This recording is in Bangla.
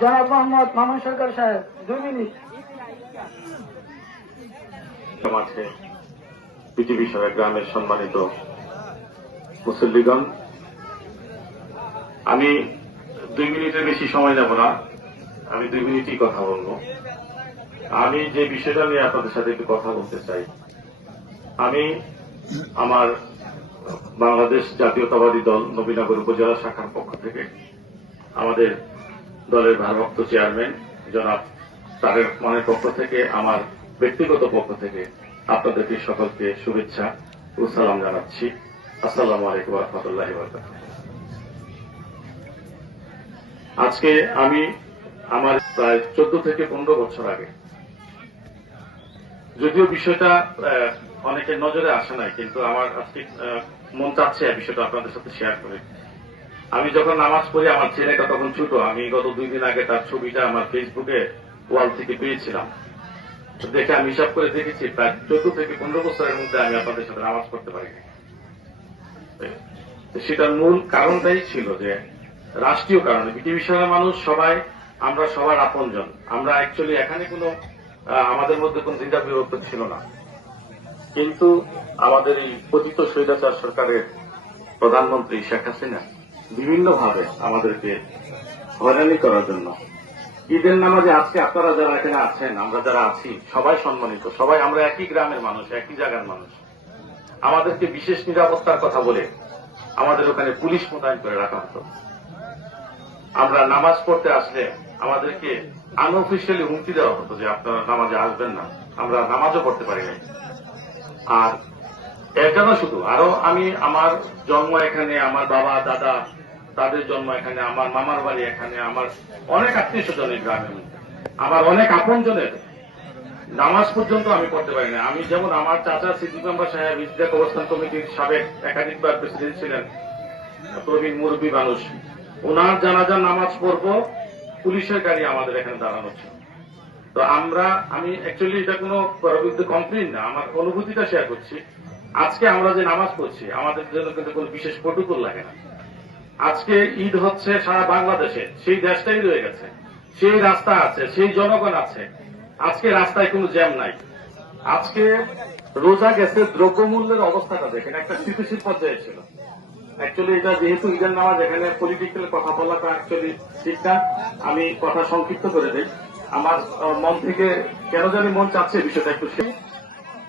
জনাব মোহাম্মদ মামুন সরকার সাহেব 2 মিনিট। মাঝে পৃথিবী সারা গ্রামের সম্মানিত মুসল্লিগণ, আমি 2 মিনিটের বেশি সময় নেব না, আমি 2 মিনিটই কথা বলবো। আমি যে বিষয়টা নিয়ে আপনাদের সাথে একটু কথা বলতে চাই, আমি আমার বাংলাদেশ জাতীয়তাবাদী দল নবীনগর উপজেলা শাখার পক্ষ থেকে আমাদের দলের ভারপ্রাপ্ত চেয়ারম্যান জনাব তারেক রহমানের পক্ষ থেকে, আমার ব্যক্তিগত পক্ষ থেকে আপনাদেরকে সকলকে শুভেচ্ছা ও সালাম জানাচ্ছি। আসসালামু আলাইকুম ওয়া রাহমাতুল্লাহি ওয়া বারাকাতুহু। আজকে আমি আমার প্রায় 14 থেকে 15 বছর আগে, যদিও বিষয়টা অনেকের নজরে আসে নাই, কিন্তু আমার আজকে মন চাচ্ছে এই বিষয়টা আপনাদের সাথে শেয়ার করে। আমি যখন নামাজ পড়ি, আমার ছেলেটা তখন ছোট, আমি গত 2 দিন আগে তার ছবিটা আমার ফেসবুকে ওয়াল থেকে পেয়েছিলাম। দেখে আমি হিসাব করে দেখেছি প্রায় 14 থেকে 15 বছরের মধ্যে আমি আপনাদের সাথে নামাজ পড়তে পারিনি। সেটার মূল কারণটাই ছিল যে রাষ্ট্রীয় কারণে পৃথিবীর সারা মানুষ সবাই, আমরা সবার আপনজন। আমরা অ্যাকচুয়ালি এখানে কোনো আমাদের মধ্যে কোন দ্বিধা বিভক্ত ছিল না, কিন্তু আমাদের এই পতিত স্বৈরাচার সরকারের প্রধানমন্ত্রী শেখ হাসিনা বিভিন্নভাবে আমাদেরকে হয়রানি করার জন্য ঈদের নামাজে আজকে আপনারা যারা এখানে আছেন, আমরা যারা আছি, সবাই সম্মানিত, সবাই আমরা একই গ্রামের মানুষ, একই জায়গার মানুষ। আমাদেরকে বিশেষ নিরাপত্তার কথা বলে আমাদের ওখানে পুলিশ মোতায়েন করে রাখা হতো। আমরা নামাজ পড়তে আসলে আমাদেরকে আনঅফিসিয়ালি হুমকি দেওয়া হতো যে আপনারা নামাজে আসবেন না, আমরা নামাজও পড়তে পারি নাই। আর এটা না শুধু, আরো আমি আমার জন্ম এখানে, আমার বাবা দাদা তাদের জন্ম এখানে, আমার মামার বাড়ি এখানে, আমার অনেক আত্মীয় স্বজন এই গ্রামের মধ্যে, আমার অনেক আপনজনের নামাজ পর্যন্ত আমি পড়তে পারি না। আমি যেমন আমার চাচা সিদ্দিক মেম্বার সাহেব ইসলাক অবস্থান কমিটির সাবেক একাধিকবার প্রেসিডেন্ট ছিলেন, প্রবীণ মুরব্বী মানুষ, ওনার জানাজার নামাজ পড়বো, পুলিশের গাড়ি আমাদের এখানে দাঁড়ানো ছিল। তো আমি অ্যাকচুয়ালি এটা কোনো বিরুদ্ধে কমপ্লেন না, আমার অনুভূতিটা শেয়ার করছি। আজকে আমরা যে নামাজ পড়ছি, আমাদের জন্য কিন্তু কোনো বিশেষ প্রটোকল লাগে না। আজকে ঈদ হচ্ছে সারা বাংলাদেশে, সেই দেশটাই রয়ে গেছে, সেই রাস্তা আছে, সেই জনগণ আছে। আজকে রাস্তায় কোনো জ্যাম নাই। আজকে রোজা গেছে, দ্রব্যমূল্যের অবস্থাটা দেখেন, একটা স্থিতিশীল পর্যায়ে ছিল। অ্যাকচুয়ালি এটা যেহেতু ঈদের নামাজ, এখানে পলিটিক্যাল কথা বলাটা অ্যাকচুয়ালি ঠিক না, আমি কথা সংক্ষিপ্ত করে দিই। আমার মন থেকে কেন জানি মন চাচ্ছে বিষয়টা একটু